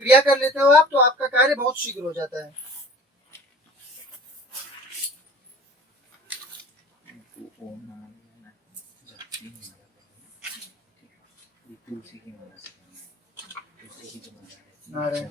क्रिया कर लेते हो आप तो आपका कार्य बहुत शीघ्र हो जाता है। नारायण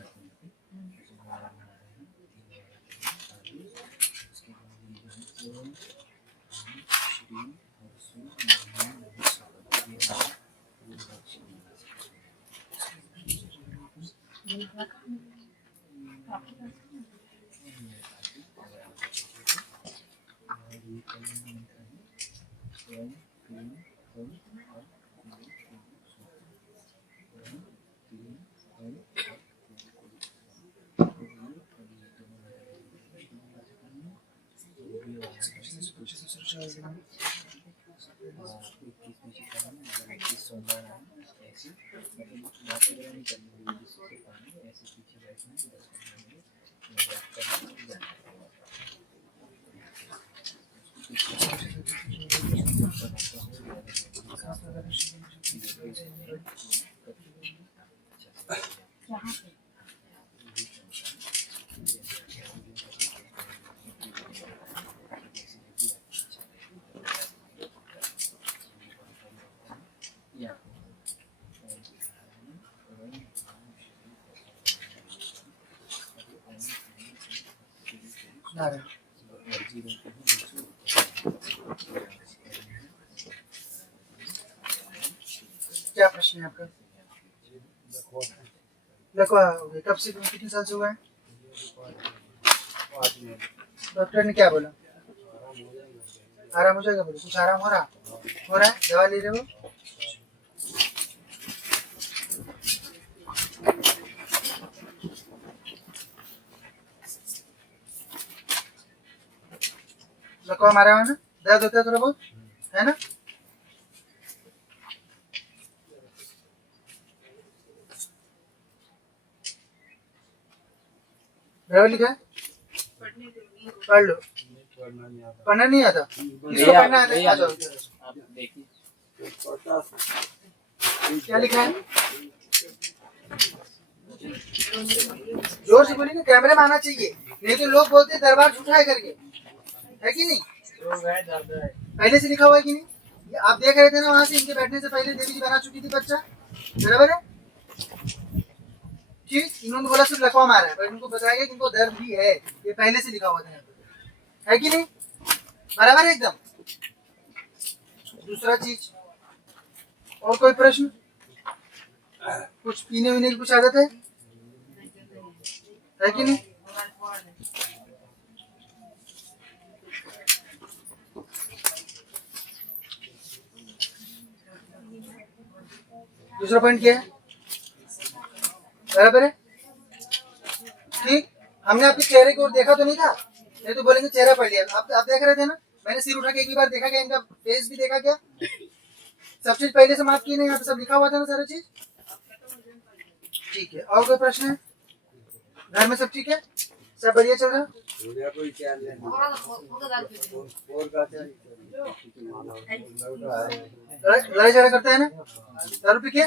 नारायण क्या प्रश्न है आपका? लकवा हो गया, कब से, कितने साल से हुआ है? डॉक्टर ने क्या बोला? आराम हो जाएगा बोले? कुछ आराम हो रहा है? दवा ले रहे हो? लकवा मारा हुआ है ना? दर्द होता है थोड़ा बहुत, है ना? बराबर लिखा है, पढ़ लो। पढ़ना नहीं आता? किसको पढ़ना आता है? आ जाओ। क्या लिखा है? जोर से बोलिए ना, कैमरे में आना चाहिए, नहीं तो लोग बोलते हैं दरबार झूठा है करके, है कि नहीं? पहले से लिखा हुआ है कि नहीं? आप देख रहे थे ना वहां से, इनके बैठने से पहले देवी जी बना चुकी थी बच्चा, बराबर है? ठीक, इन्होंने बोला सिर्फ लकवा मारा है, पर इनको बताया गया कि इनको दर्द भी है, ये पहले से लिखा हुआ था, है कि नहीं? बराबर है एकदम। दूसरा चीज, और कोई प्रश्न? कुछ पीने वीने की कुछ आदत है कि नहीं? दूसरा पॉइंट क्या है? बराबर है, ठीक। हमने आपके चेहरे की ओर देखा तो नहीं था, नहीं तो बोलेंगे चेहरा पढ़ लिया। आप देख रहे थे ना, मैंने सिर उठा के एक भी बार देखा क्या? इनका फेस भी देखा क्या? सब चीज पहले से मार्क की नहीं, यहाँ पे सब लिखा हुआ था ना सारा चीज, ठीक है। और कोई प्रश्न है? घर में सब ठीक है? सब बढ़िया चल रहा? लड़ाई झगड़ा करता है ना? दारू पी के?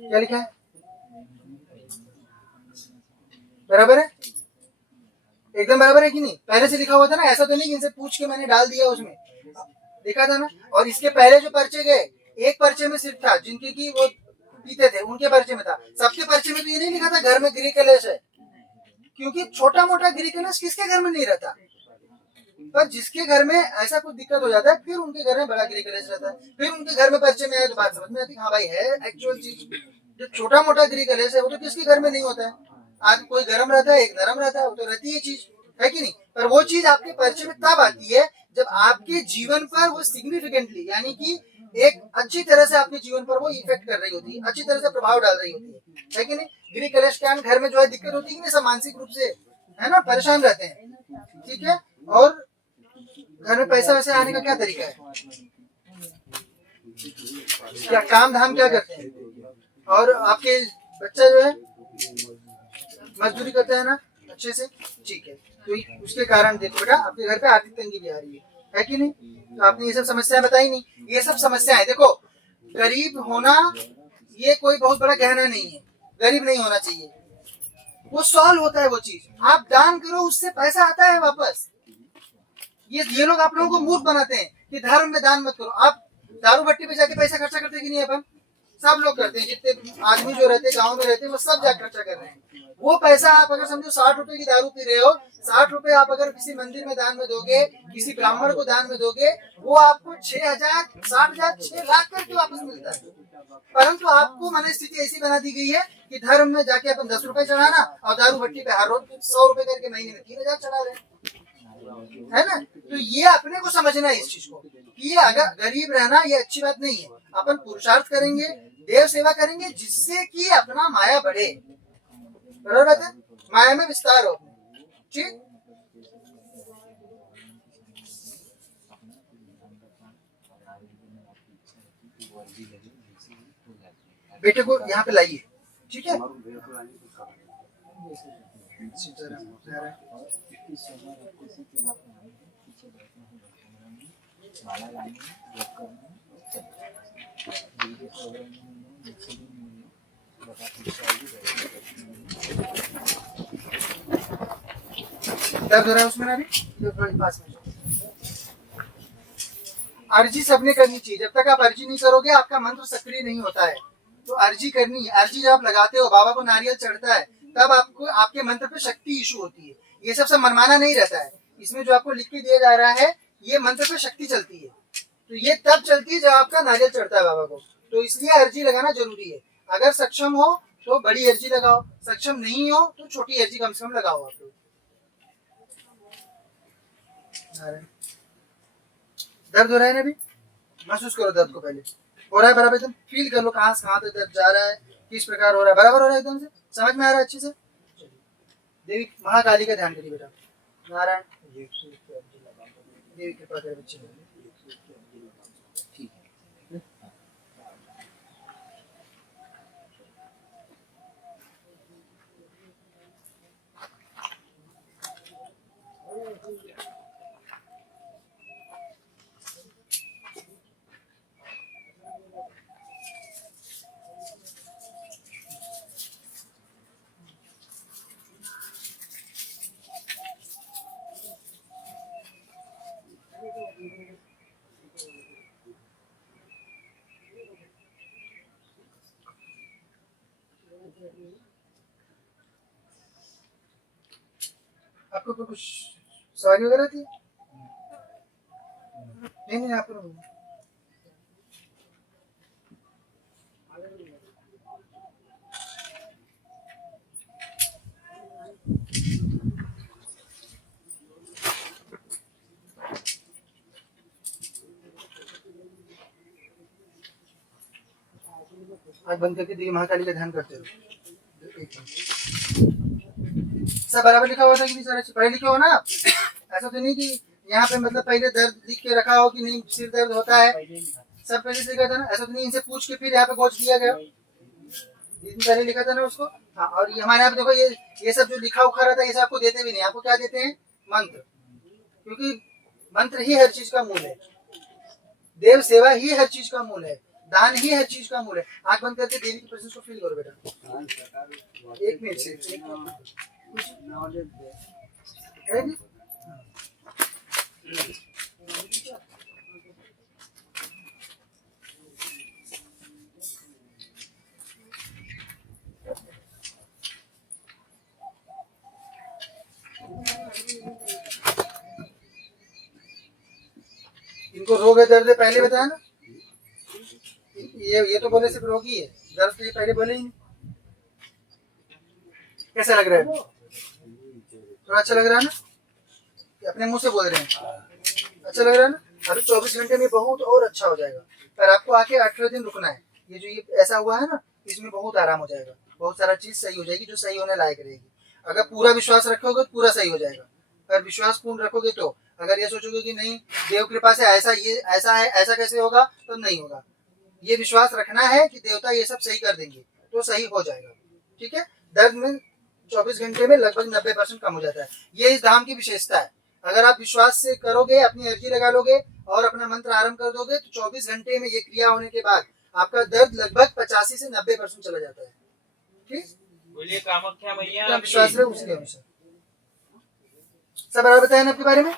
क्या लिखा है? बराबर है, एकदम बराबर है कि नहीं? पहले से लिखा हुआ था ना, ऐसा तो नहीं कि इनसे पूछ के मैंने डाल दिया उसमें, देखा था ना? और इसके पहले जो पर्चे गए, एक पर्चे में सिर्फ था जिनके की वो पीते थे, उनके पर्चे में था। सबके पर्चे में तो ये नहीं लिखा था घर में गृह कलेश है, क्योंकि छोटा मोटा गृह कलेश किसके घर में नहीं रहता, पर जिसके घर में ऐसा कुछ दिक्कत हो जाता है, फिर उनके घर में बड़ा गृह कलेश रहता है, फिर उनके घर में पर्चे में आए तो बात समझ में आती है, हाँ भाई है एक्चुअल चीज। जो छोटा मोटा गृह कलेश है वो तो किसके घर में नहीं होता है, आज कोई गर्म रहता है, एक नरम रहता है, वो तो रहती है चीज, है कि नहीं? पर वो चीज आपके परिचय में तब आती है जब आपके जीवन पर वो सिग्निफिकेंटली, यानी कि एक अच्छी तरह से आपके जीवन पर वो इफेक्ट कर रही होती है, अच्छी तरह से प्रभाव डाल रही होती है कि नहीं? गृह कलेश के कारण घर में जो है दिक्कत होती है कि नहीं, सब मानसिक रूप से, है ना, परेशान रहते हैं, ठीक है? और घर में पैसा वैसे आने का क्या तरीका है? क्या काम धाम क्या करते हैं? और आपके बच्चा जो है मजदूरी करता है ना अच्छे से, ठीक है? तो उसके कारण देखो बेटा, आपके घर पे आर्थिक तंगी भी आ रही है कि नहीं? तो आपने ये सब समस्याएं बताई नहीं, ये सब समस्याएं देखो, गरीब होना ये कोई बहुत बड़ा गहना नहीं है, गरीब नहीं होना चाहिए, वो सॉल्व होता है वो चीज। आप दान करो उससे पैसा आता है वापस। ये लोग आप लोगों को मूर्ख बनाते हैं कि धर्म में दान मत करो। आप दारू भट्टी पे जाके पैसा खर्चा करते कि नहीं? अपन सब लोग करते हैं, जितने आदमी जो रहते हैं गाँव में रहते हैं वो सब जाकर खर्चा कर रहे हैं। वो पैसा आप अगर समझो 60 रुपए की दारू पी रहे हो, 60 रुपए आप अगर किसी मंदिर में दान में दोगे, किसी ब्राह्मण को दान में दोगे, वो आपको 6,000, 60,000, 6 लाख करके वापस मिलता है। परंतु आपको मन स्थिति ऐसी बना दी गई है कि धर्म में जाके अपन 10 रुपए चढ़ाना और दारू भट्टी पे हर रोज 100 रुपए करके महीने में 3,000 चढ़ा रहे हैं, है ना? तो ये अपने को समझना है इस चीज को कि ये अगर गरीब रहना ये अच्छी बात नहीं है। अपन पुरुषार्थ करेंगे, देव सेवा करेंगे, जिससे कि अपना माया बढ़े। बराबर बात है, माया में विस्तार हो। ठीक, बेटे को यहाँ पे लाइए, ठीक है? दर्द हो रहा है उसमें ना? अभी पास में अर्जी सबने करनी चाहिए। जब तक आप अर्जी नहीं करोगे आपका मंत्र सक्रिय नहीं होता है। तो अर्जी करनी है। अर्जी जब आप लगाते हो, बाबा को नारियल चढ़ता है, तब आपको आपके मंत्र पे शक्ति इशू होती है। ये सब मनमाना नहीं रहता है। इसमें जो आपको लिख के दिया जा रहा है, ये मंत्र पे शक्ति चलती है। तो ये तब चलती है जब आपका नारियल चढ़ता है बाबा को। तो इसलिए अर्जी लगाना जरूरी है। अगर सक्षम हो तो बड़ी अर्जी लगाओ, सक्षम नहीं हो तो छोटी अर्जी कम से कम लगाओ आप लोग। दर्द हो रहा है ना? अभी महसूस करो दर्द को। पहले हो रहा है बराबर, एकदम फील कर लो कहाँ से कहाँ तक दर्द जा रहा है, किस प्रकार हो रहा है। बराबर हो रहा है, एकदम से समझ में आ रहा है अच्छे से। देवी महाकाली का ध्यान करिए बेटा। नारायण देवी कृपा करे बच्चे। ठीक है, आपको कोई कुछ सवारी वगैरह थी? नहीं नहीं, आपको आँख बंद करके देवी महाकाली का ध्यान करते रहो। सब बराबर लिखा हुआ था कि नहीं? सारे पढ़े लिखे हो ना आप? ऐसा तो नहीं कि यहाँ पे मतलब पहले दर्द लिख के रखा हो कि नहीं सिर दर्द होता है, सब पहले से लिखा था ना? ऐसा तो नहीं इनसे पूछ के फिर यहाँ पे गोच दिया गया? जितनी पहले लिखा था ना उसको। हाँ, और ये हमारे यहाँ पे देखो ये सब जो लिखा उखा रहता है ये सब आपको देते भी नहीं। आपको क्या देते हैं? मंत्र। क्योंकि मंत्र ही हर चीज का मूल है। देव सेवा ही हर चीज का मूल है। दान ही हर चीज का मूल है। आंख बंद करके देवी की प्रेजेंस को फील करो बेटा। एक मिनट से इनको रोग है, दर्द है, पहले बताया ना? ये तो बोले सिर्फ रोगी है, दर्द तो ये पहले बोले ही नहीं। कैसा लग रहा है? थोड़ा अच्छा लग रहा है ना? अपने मुंह से बोल रहे हैं अच्छा लग रहा है ना? अभी 24 घंटे में बहुत और अच्छा हो जाएगा। पर आपको आके 18 दिन रुकना है। ये जो ये ऐसा हुआ है ना, इसमें बहुत आराम हो जाएगा। बहुत सारा चीज सही हो जाएगी जो सही होने लायक रहेगी। अगर पूरा विश्वास रखोगे तो पूरा सही हो जाएगा। अगर विश्वास पूर्ण रखोगे तो, अगर ये सोचोगे कि नहीं देव कृपा से ऐसा ये ऐसा है, ऐसा कैसे होगा, तो नहीं होगा। ये विश्वास रखना है कि देवता ये सब सही कर देंगे तो सही हो जाएगा। ठीक है? दर्द में 24 घंटे में लगभग 90% कम हो जाता है। ये इस धाम की विशेषता है। अगर आप विश्वास से करोगे, अपनी अर्जी लगा लोगे और अपना मंत्र आरंभ कर दोगे तो 24 घंटे में ये क्रिया होने के बाद आपका दर्द लगभग 85 से 90% चला जाता है। ठीक, बोलिए कामाख्या मैया विश्वास रहे उसके अनुसार। सब बराबर बताया ना आपके बारे में।